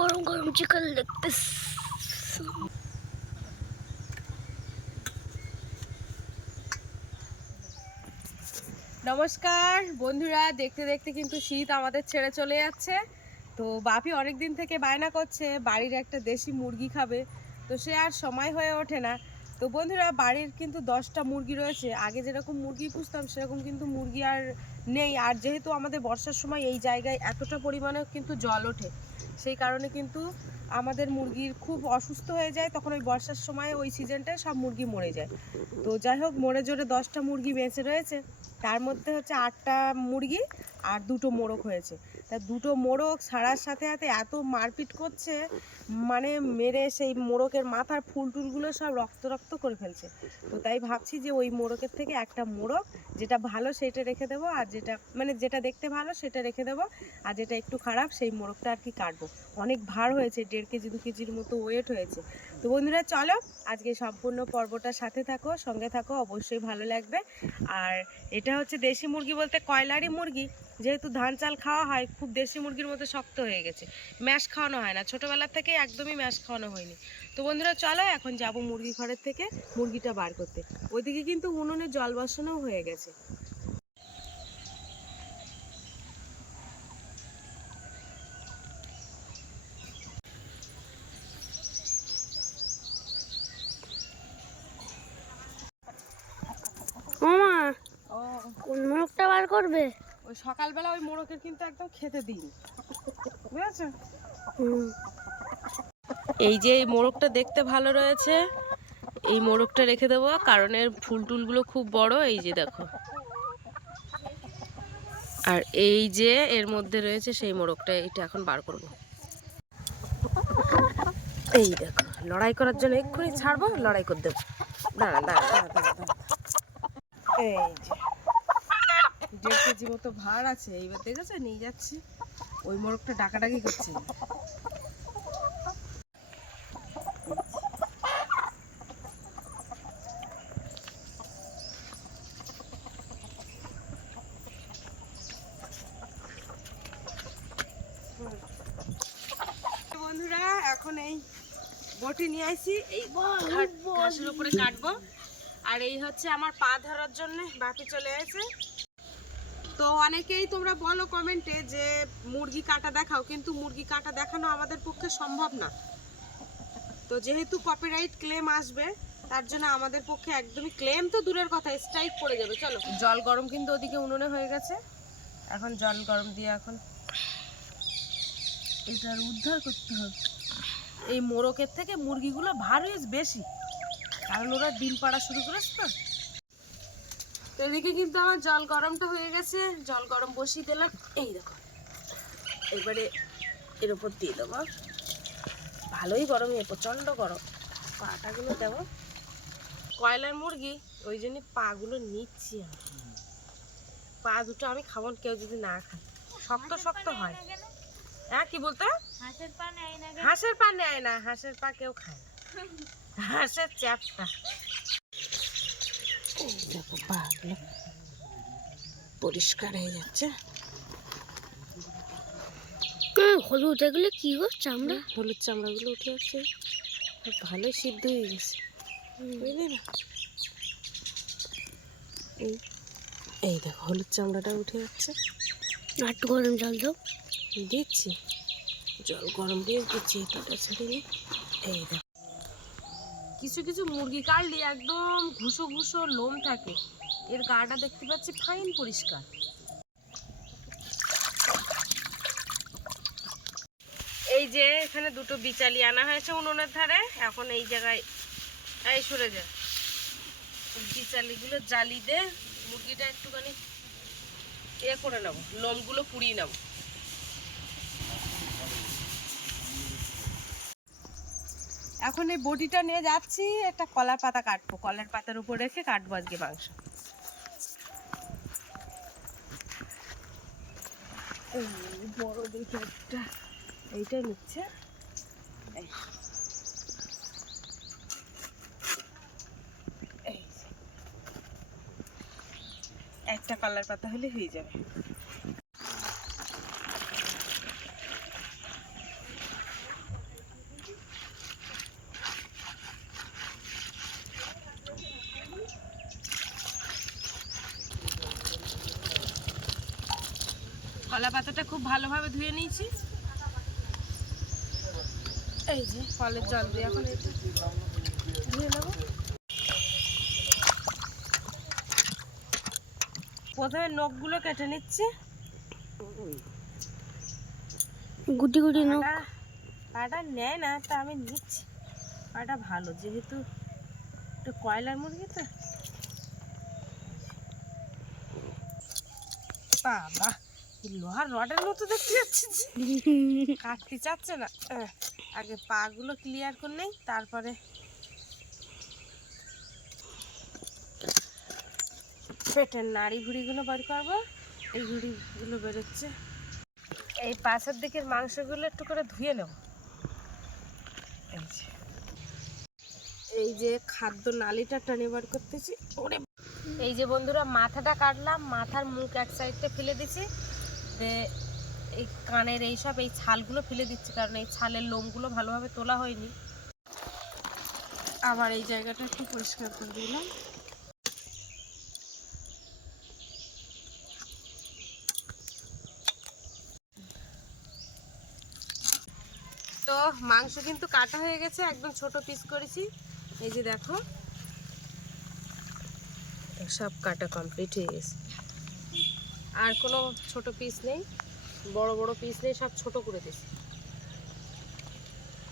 গরম গরম চিকেন দেখতে। নমস্কার বন্ধুরা, দেখতে দেখতে কিন্তু শীত আমাদের ছেড়ে চলে যাচ্ছে। তো বাপি অনেক দিন থেকে বায়না করছে বাড়ির একটা দেশি মুরগি খাবে, তো সে আর সময় হয়ে ওঠে না। তো বন্ধুরা, বাড়ির কিন্তু 10টা মুরগি রয়েছে। আগে যেরকম মুরগি পুষতাম সেরকম কিন্তু মুরগি আর নেই। আর যেহেতু আমাদের বর্ষার সময় এই জায়গায় এতটা পরিমাণে কিন্তু জল ওঠে, সেই কারণে কিন্তু আমাদের মুরগির খুব অসুস্থ হয়ে যায়। তখন ওই বর্ষার সময় ওই সিজনটায় সব মুরগি মরে যায়। তো যাই হোক, মরে জোরে 10টা মুরগি বেঁচে রয়েছে। তার মধ্যে হচ্ছে 8টা মুরগি আর 2টো মোরগ হয়েছে। তা 2টো মোরগ ছাড়ার সাথে সাথে এত মারপিট করছে, মানে মেরে সেই মোরগের মাথার ফুল টুলগুলো সব রক্ত রক্ত করে ফেলছে। তো তাই ভাবছি যে ওই মোরগের থেকে একটা মোরগ যেটা ভালো সেটা রেখে দেবো, আর যেটা দেখতে ভালো সেটা রেখে দেবো, আর যেটা একটু খারাপ সেই মোরগটা আর কি কাটবো। অনেক ভার হয়েছে, 1.5 কেজি 2 কেজির মতো ওয়েট হয়েছে। তো বন্ধুরা চলো আজকে সম্পূর্ণ পর্বটার সাথে থাকো, সঙ্গে থাকো, অবশ্যই ভালো লাগবে। আর এটা হচ্ছে দেশি মুরগি বলতে কয়লারই মুরগি। যেহেতু ধান চাল খাওয়া হয়, খুব দেশি মুরগির মতো শক্ত হয়ে গেছে, ম্যাশ খাওয়ানো হয় না, ছোটোবেলা থেকে একদমই ম্যাশ খাওয়ানো হয়নি। তো বন্ধুরা চলো এখন যাব মুরগি ঘরের থেকে মুরগিটা বার করতে। ওইদিকে কিন্তু উনুনে জল বসানো হয়ে গেছে। মামা ও, কোন মোরগটা বার করবে? ওই সকালবেলা ওই মোরগের কিন্তু একদম খেতে দিন, বুঝেছো? এই যে এই মোরগটা দেখতে ভালো রয়েছে, এই মোরগটা রেখে দেবো, কারণ এর ফুল টুলগুলো খুব বড়, এই যে দেখো। আর এই যে এর মধ্যে রয়েছে সেই মোরগটা, এটা এখন বার করব। এই দেখো, লড়াই করার জন্য এক্ষুনি ছাড়বো, লড়াই করে দেবো। দাঁড়া দাঁড়া দাঁড়া দাঁড়া দাঁড়া। এই যে 1.5 কেজি মতো ভার আছে, এইবার দেখেছো নিয়ে যাচ্ছি। ওই মোরগটা ডাকাডাকি করছে। বন্ধুরা এখন এই বটি নিয়ে আসি, এই ঘাসের উপরে কাটবো। আর এই হচ্ছে আমার পা ধরার জন্য বাপি চলে এসেছে। তো অনেকেই তোমরা বলো কমেন্টে যে মুরগি কাটা দেখাও, কিন্তু মুরগি কাটা দেখানো আমাদের পক্ষে সম্ভব না। তো যেহেতু কপিরাইট ক্লেম আসবে, তার জন্য আমাদের পক্ষে একদমই, ক্লেম তো দূরের কথা, স্ট্রাইক পড়ে যাবে। চলো, জল গরম কিন্তু ওদিকে উনুনে হয়ে গেছে। এখন জল গরম দিয়ে এখন এটার উদ্ধার করতে হবে। এই মোরগের থেকে মুরগিগুলো ভারী বেশি, কারণ ওরা ডিম পাড়া শুরু করেছে। তো এদিকে কিন্তু আমার জল গরমটা হয়ে গেছে, জল গরম বসিয়ে দিলাম। এই দেখো, এবারে এর উপর দিয়ে দেবো। ভালোই গরম, প্রচণ্ড গরম। পাটাগুলো দেবো, কয়লার মুরগি ওই জন্য পাগুলো নিচ্ছি আমি। পা দুটো আমি খাবো, কেউ যদি না খায়, শক্ত শক্ত হয়। হ্যাঁ কি বলতো? হাঁসের পা নেয় না, হাঁসের পা কেউ খায় না, হাঁসের চ্যাপটা। দেখো পাগুলো পরিষ্কার হয়ে যাচ্ছে। হলুদ এগুলো কি গো? চামড়া, হলুদ চামড়াগুলো উঠে যাচ্ছে, ভালোই সিদ্ধ হয়ে গেছে, বুঝলি না? এই দেখো হলুদ চামড়াটা উঠে যাচ্ছে। একটু গরম জল দাও। দিচ্ছি, জল গরম দিয়ে দিচ্ছি, এটা ছেড়ে নিই। এই দেখো, কিছু কিছু মুরগি কাটলে একদম ঘুষো ঘুষো লোম থাকে, এর গাটা দেখতে পাচ্ছি ফাইন পরিষ্কার। এই যে এখানে 2টো বিচালি আনা হয়েছে উনুনের ধারে, এখন এই জায়গায় এই সরে যায়, বিচালিগুলো জালি দে মুরগিটা একটুখানি করে নেবো, লোমগুলো পুড়িয়ে নেবো। এখন এই বটিটা নিয়ে যাচ্ছি, একটা কলার পাতা কাটবো, কলার পাতার উপর রেখে কাটবো আজকে মাংস। বড় দেখে একটা, এইটা নিচ্ছে। একটা কলার পাতা হলে হয়ে যাবে। কলা পাতাটা খুব ভালোভাবে ধুয়ে নিয়েছি। এই যে কলের জল দিয়ে এখন এটা ধুয়ে নেব। প্রথমে নখগুলো কেটে নিচ্ছি। গুটি গুটি নখ। পাটা নেয় না, তা আমি নিচ্ছি। পাটা ভালো, যেহেতু একটু কয়লার মুরগি তো। বাবা, লোহার রডের মতো দেখতে যাচ্ছে, কাটতে চাচ্ছে না। আগে পা গুলো ক্লিয়ার করে নেই, তারপরে পেটের নাড়ি ভুড়িগুলো বার করবো। এই ভুড়িগুলো বেরোচ্ছে। এই পাশের দিকের মাংসগুলো একটু করে ধুয়ে নেব। এই যে খাদ্য নালীটা টেনে বার করতেছি। ওরে, এই যে বন্ধুরা মাথাটা কাটলাম, মাথার মুখ এক সাইডে ফেলে দিছি, এই কানের এইসব এই ছালগুলো ফেলে দিচ্ছি, কারণ এই ছালের লোমগুলো ভালোভাবে তোলা হয়নি। আবার এই জায়গাটা একটু পরিষ্কার করে দিলাম। তো মাংস কিন্তু কাটা হয়ে গেছে, একদম ছোট পিস করেছি। এই যে দেখো, সব কাটা কমপ্লিট হয়ে গেছে। আর কোনো ছোট পিস নেই, বড় বড় পিস নেই, সব ছোট করে দিয়েছি।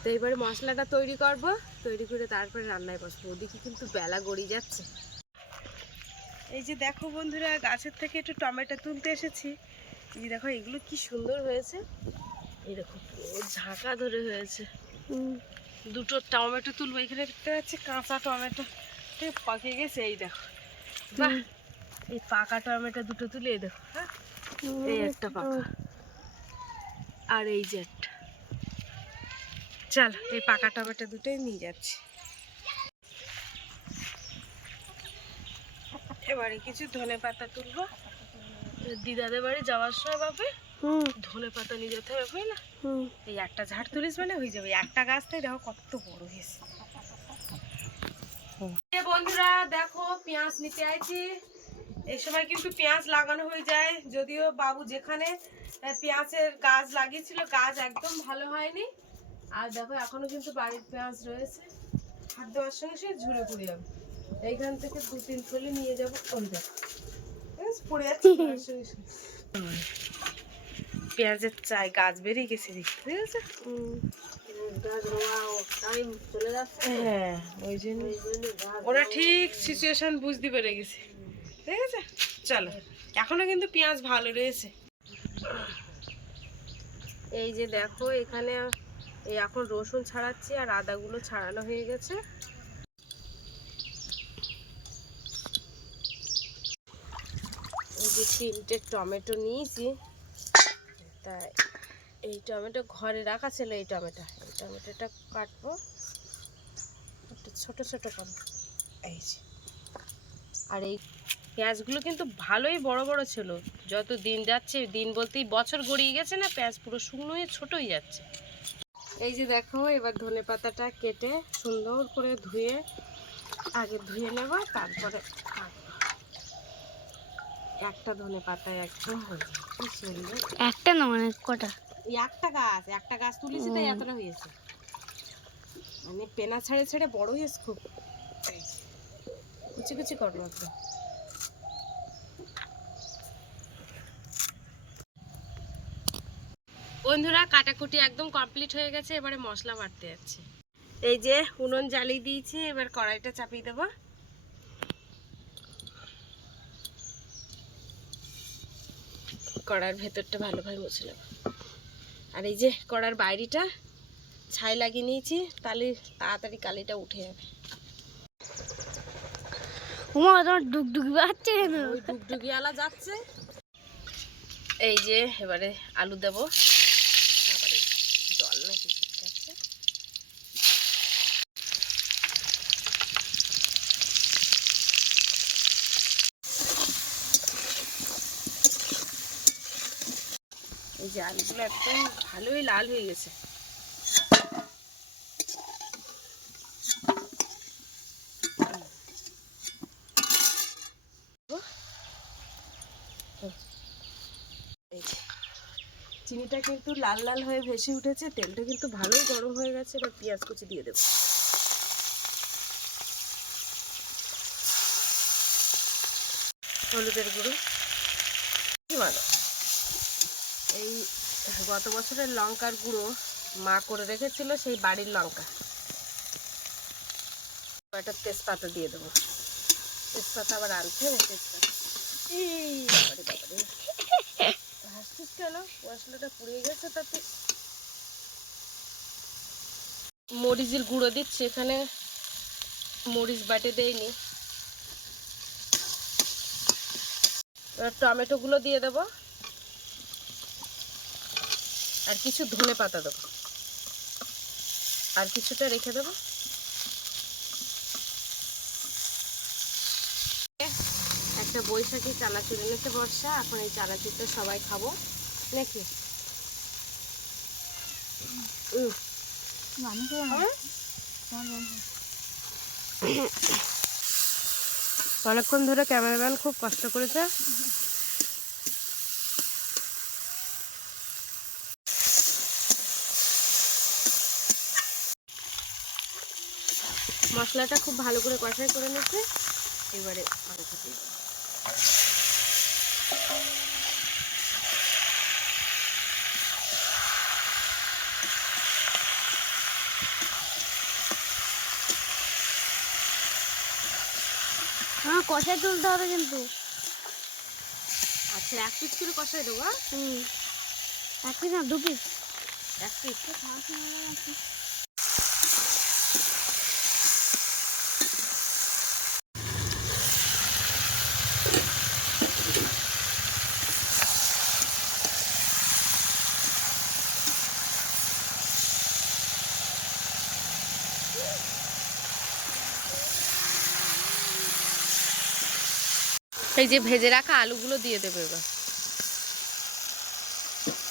তো এবারে মশলাটা তৈরি করব, তৈরি করে তারপরে রান্নায় বসবো। ওদিকে কিন্তু বেলা গড়িয়ে যাচ্ছে। এই যে দেখো বন্ধুরা, গাছের থেকে একটু টমেটো তুলতে এসেছি। এই যে দেখো, এগুলো কি সুন্দর হয়েছে। এরকম ঝাঁকা ধরে হয়েছে। দুটো টমেটো তুলবো। এখানে দেখতে পাচ্ছি কাঁচা টমেটো পাকে গেছে। এই দেখো, বাহ, এই পাকা টমেটো দুটো তুলে এই দেখো। হ্যাঁ, এই একটা পাকা, আর এই যে একটা। চল, এই পাকা টমেটো দুটোই নিয়ে যাচ্ছি। এবারে কিছু ধনে পাতা তুলবো। দিদাদের বাড়ি যাওয়ার সময় বাপে ধনে পাতা নিয়ে যেতে হবে, বুঝলি না? এই একটা ঝাড় তুলিস মানে হয়ে যাবে। একটা গাছটাই দেখো কত বড় হয়েছে। বন্ধুরা দেখো, পেঁয়াজ নিতে আইছি। এই সময় কিন্তু পেঁয়াজ লাগানো হয়ে যায়, যদিও বাবু যেখানে পেঁয়াজের গাছ লাগিয়েছিল, গাছ একদম ভালো হয়নি। আর দেখো, এখনো কিন্তু বাড়ির পেঁয়াজ রয়েছে। হাত দেওয়ার সঙ্গে সে ঝুড়ে পড়ে যাবে। এইখান থেকে 2-3 ফলি নিয়ে যাবো। ওই দেখো, পড়ে যাচ্ছে পেঁয়াজের চাই, গাছ বেরিয়ে গেছে, ঠিক আছে। হ্যাঁ, ওই জন্য ওরা ঠিক সিচুয়েশন বুঝতে পেরে গেছে, ঠিক আছে। চলো, এখনো কিন্তু পেঁয়াজ ভালো রয়েছে। এই যে দেখো, এখানে এই এখন রসুন ছাড়াচ্ছি, আর আদাগুলো ছাড়ানো হয়ে গেছে। এই যে 3টে টমেটো নিয়েছি, তাই এই টমেটো ঘরে রাখা ছিল। এই টমেটোটা কাটবো, একটু ছোট ছোট করবো। এই যে, আর এই পেঁয়াজগুলো কিন্তু ভালোই বড় বড় ছিল। যত দিন যাচ্ছে, দিন বলতেই বছর গড়িয়ে গেছে না, পেঁয়াজ পুরো শুকনো হয়ে ছোট হয়ে যাচ্ছে। এই যে দেখো, এবার ধনে পাতাটা কেটে সুন্দর করে ধুয়ে, আগে ধুয়ে নেব, তারপরে একটা ধনে পাতায় একদম হয়ে যায়। কি সুন্দর, একটা না অনেক কটা। একটা গাছ তুলেছি, তাই এতটা হয়েছে। মানে পেনা ছেড়ে ছেড়ে বড় হয়েছে খুব। কুচি কুচি করবো একদম। বন্ধুরা, কাটাকুটি একদম কমপ্লিট হয়ে গেছে। এবারে মশলা বাটতে যাচ্ছে। এই যে উনুন জ্বালিয়ে দিয়েছি, এবার কড়াইটা চাপিয়ে দেবো। কড়ার ভেতরটা ভালোভাবে মুছে নেব। আর এই যে কড়ার বাইরেটা ছাই লাগিয়ে নিয়েছি, তাহলে তাড়াতাড়ি কালিটা উঠে যাবে। তোমার ডুগডুগি বাজছে কেন? ওই ডুগডুগি আলা যাচ্ছে। এই যে এবারে আলু দেবো। আবারে জল নাকি ছিটকাচ্ছে। এই যে আলুগুলো একদম ভালোই লাল হয়ে গেছে। চিনিটা কিন্তু লাল লাল হয়ে ভেসে উঠেছে, তেলটা কিন্তু ভালোই গরম হয়ে গেছে। এবার পেঁয়াজ কুচি দিয়ে দেবো। হলুদের গুঁড়ো ভালো। এই গত বছরের লঙ্কার গুঁড়ো মা করে রেখেছিল, সেই বাড়ির লঙ্কা। একটা তেজপাতা দিয়ে দেবো। তেজপাতা আবার আনতে হবে, তেজপাতা। হাসছিস কেন? মশলাটা পুড়িয়ে গেছে তাতে। মরিচের গুঁড়ো দিচ্ছি এখানে, মরিচ বাটে দেয়নি। এবার টমেটোগুলো দিয়ে দেবো, আর কিছু ধনে পাতা দেবো, আর কিছুটা রেখে দেবো। একটা বৈশাখী চানাচুর এনেছে বর্ষা, এখন এই চানাচুরটা সবাই খাবো নাকি? অনেকক্ষণ ধরে ক্যামেরাম্যান খুব কষ্ট করেছে। মশলাটা খুব ভালো করে কষাই করে নিচ্ছে। এবারে মাংস দিয়ে দেবো। হ্যাঁ, কষায় তুলতে হবে কিন্তু। আচ্ছা, 1 পিস করে কষাই দেবো। এক পিস না, 2 পিস। 1 পিস। এই যে ভেজে রাখা আলুগুলো দিয়ে দেবো। এবার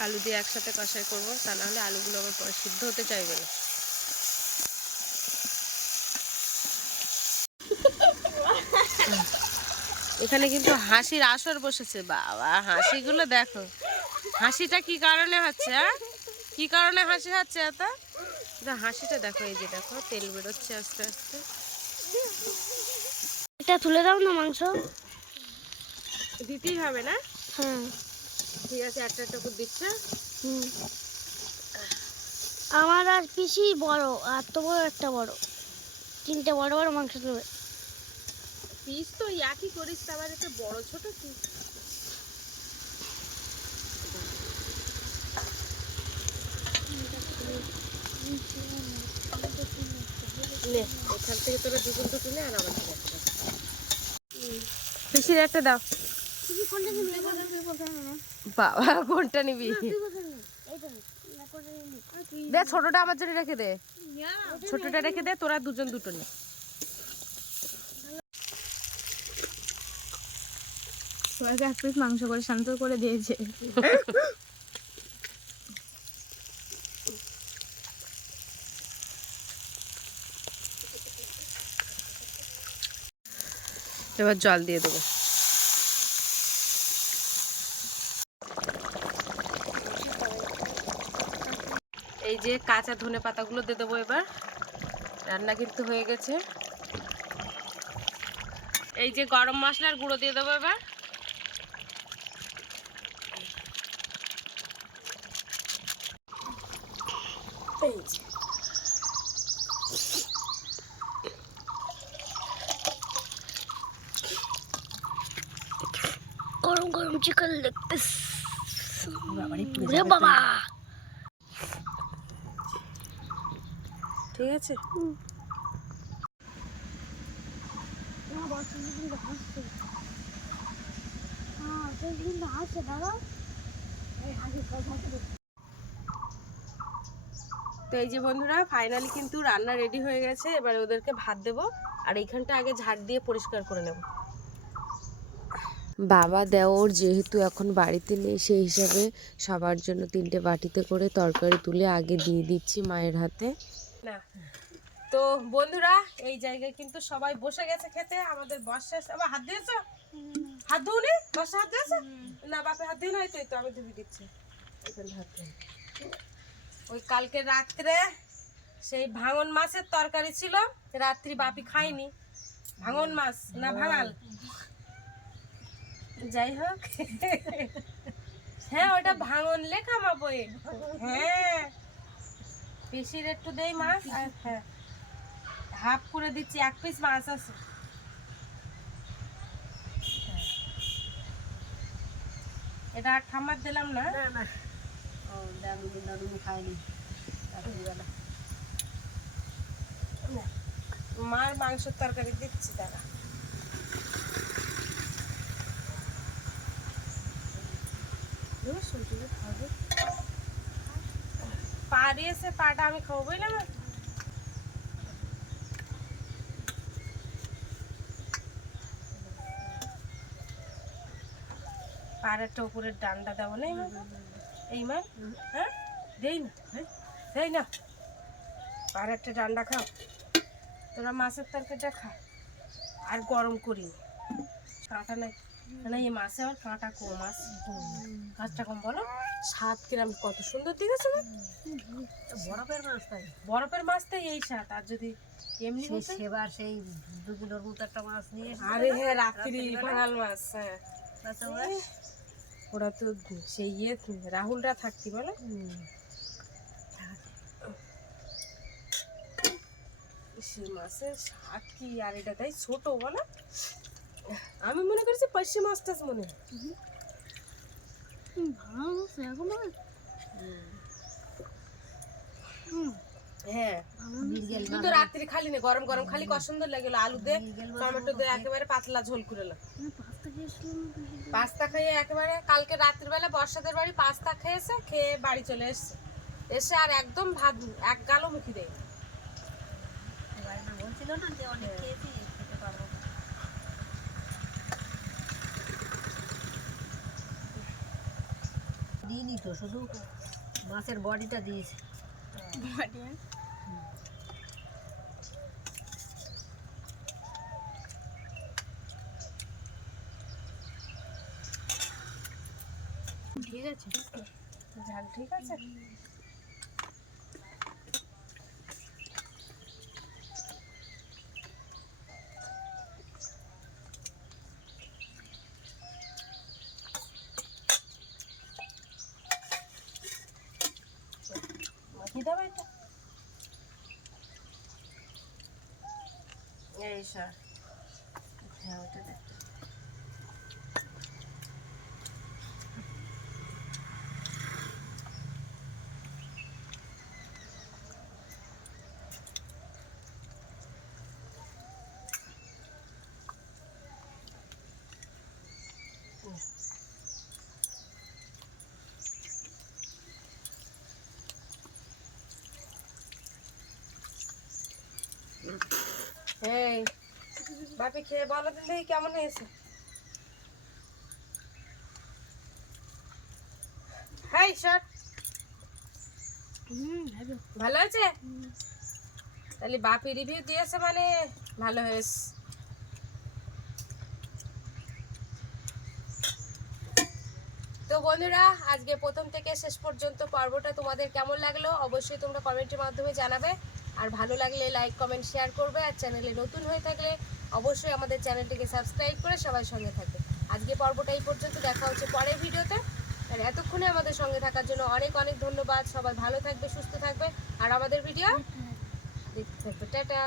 আলু দিয়ে একসাথে কষাই করবো, তা নাহলে আলুগুলো আবার পরে সিদ্ধ হতে চাইবে না। এখানে কিন্তু হাসির আসর বসেছে। বাবা, হাসিগুলো দেখো। হাসিটা কি কারণে হচ্ছে? কি কারণে হাসি হচ্ছে এত? হাসিটা দেখো, এই যে দেখো তেল বেরোচ্ছে আস্তে আস্তে। এটা তুলে দাও না, মাংস দিতেই হবে না? হ্যাঁ ঠিক আছে, একটা একটা করে দিচ্ছে। আমার আর পিসি বড়, আর তো বড় একটা বড়, 3টে বড় বড় মাংস তুলবে। পিস তো একই করিস, আবার একটা বড় ছোট কি? নে, এখান থেকে তোরা দুজন তো তুলে, আর আমার থেকে একটা পিসির একটা দাও। বাবা, কোনটা নিবি? দে, ছোটটা আমার জন্য রেখে দে। ছোটটা রেখে দে, তোরা দুজন দুটো নে। সবাইকে 1 পিস মাংস করে শান্ত করে দিয়েছে। এবার জল দিয়ে দেবো। এই যে কাঁচা ধনে পাতাগুলো দিয়ে দেবো। এবার রান্না কিন্তু হয়ে গেছে। এই যে গরম মশলার গুঁড়ো দিয়ে দেবো এবার। এই যে গরম গরম চিকেন লেগ পিস। বাবা, ঠিক আছে। তো এই যে বন্ধুরা, ফাইনালি কিন্তু রান্না রেডি হয়ে গেছে। এবারে ওদেরকে ভাত দেবো, আর এইখানটা আগে ঝাড় দিয়ে পরিষ্কার করে নেব। বাবা দেওর যেহেতু এখন বাড়িতে নেই, সেই হিসাবে সবার জন্য 3টে বাটিতে করে তরকারি তুলে আগে দিয়ে দিচ্ছি মায়ের হাতে। না, তো বন্ধুরা, এই জায়গায় কিন্তু সবাই বসে গেছে খেতে। আমাদের বর্ষা আবার হাত দিয়েছো? হাত ধুনি? বর্ষা হাত দিয়েছে না? বাপে হাত দিয়ে নাই তো, আমি ধুবি দিচ্ছি। ওই কালকে রাত্রে সেই ভাঙন মাছের তরকারি ছিল, রাত্রি বাপি খাইনি। ভাঙন মাছ না ভাঙাল, যাই হোক। হ্যাঁ ওটা ভাঙন লেখা আমার বইয়ে। হ্যাঁ পিসির একটু দেই মাছ, আর হ্যাঁ হাফ করে দিচ্ছি, 1 পিস মাছ আছে। এটা আর ঠাম্মার দিলাম না। মার মাংসের তরকারি দিচ্ছি দাঁড়া। পা দিয়েছে, পাটা আমি খাবো বুঝলাম না। পার একটা উপরের ডান্ডা দেবো না এই মার, হ্যাঁ দেই না, দেই না। পার একটা ডান্ডা খাও, তোরা মাছের তরকারিটা খা। আর গরম করি কাঁটা নাই, না এই মাছে আবার কাঁটা কম আছে। কাঁচটা কম বলো, স্বাদ কিরম কত সুন্দর দেখেছো না। বরফের মাছ তাই, বরফের মাছ তাই এই স্বাদ। আর যদি এমনি সেই হতো, সেবার সেই 2 কিলোর মতো একটা মাছ নিয়ে এসে আরে হ্যাঁ রাত্রি ভাঙাল মাছ, হ্যাঁ ওরা তো সেই ইয়ে রাহুলরা থাকতি বলো। সেই মাছের স্বাদ কি, আর এটা তাই ছোট বলো। আমি মনে করছি পার্শে মাছ টাছ মনে হয়। ভালো এরকম হ্যাঁ মৃগেল মাছ, কিন্তু রাত্রি খালি না, গরম গরম খালি কত সুন্দর লাগলো। আলু দে টমেটো দে, একেবারে পাতলা ঝোল করলাম। পাস্তা খেয়েছিলাম। পাস্তা খেয়ে একেবারে কালকে রাত্রিবেলা বর্ষাদের বাড়ি পাস্তা খেয়েছে, খেয়ে বাড়ি চলে এসছে। এসে আর একদম ভাত এক গালও মুখি দেয়। এবার না বলছিল না যে অনেক খেয়েছি, খেতে পারবো না। দিইনি তো, শুধু মাছের বডিটা দিয়েছে। ঠিক আছে, ঝাল ঠিক আছে। মাখি দাও এটা, এই স্যার। হ্যাঁ ওটা দেখ। এই বাপি খেয়ে বলো দিলে কেমন হয়েছে। হাই স্যার, ভালো আছে? তাহলে বাপি রিভিউ দিয়েছে মানে ভালো হয়েছে। তো বন্ধুরা আজকে প্রথম থেকে শেষ পর্যন্ত পর্বটা তোমাদের কেমন লাগলো অবশ্যই তোমরা কমেন্টের মাধ্যমে জানাবে। আর ভালো লাগলে লাইক কমেন্ট শেয়ার করবে। আর চ্যানেলে নতুন হয়ে থাকলে অবশ্যই আমাদের চ্যানেলটিকে সাবস্ক্রাইব করে সবাই সঙ্গে থাকবে। আজকে পর্বটা এই পর্যন্ত, দেখা হচ্ছে পরের ভিডিওতে। আর এতক্ষণে আমাদের সঙ্গে থাকার জন্য অনেক অনেক ধন্যবাদ। সবাই ভালো থাকবে, সুস্থ থাকবে, আর আমাদের ভিডিও দেখতে থাকবে। টাটা।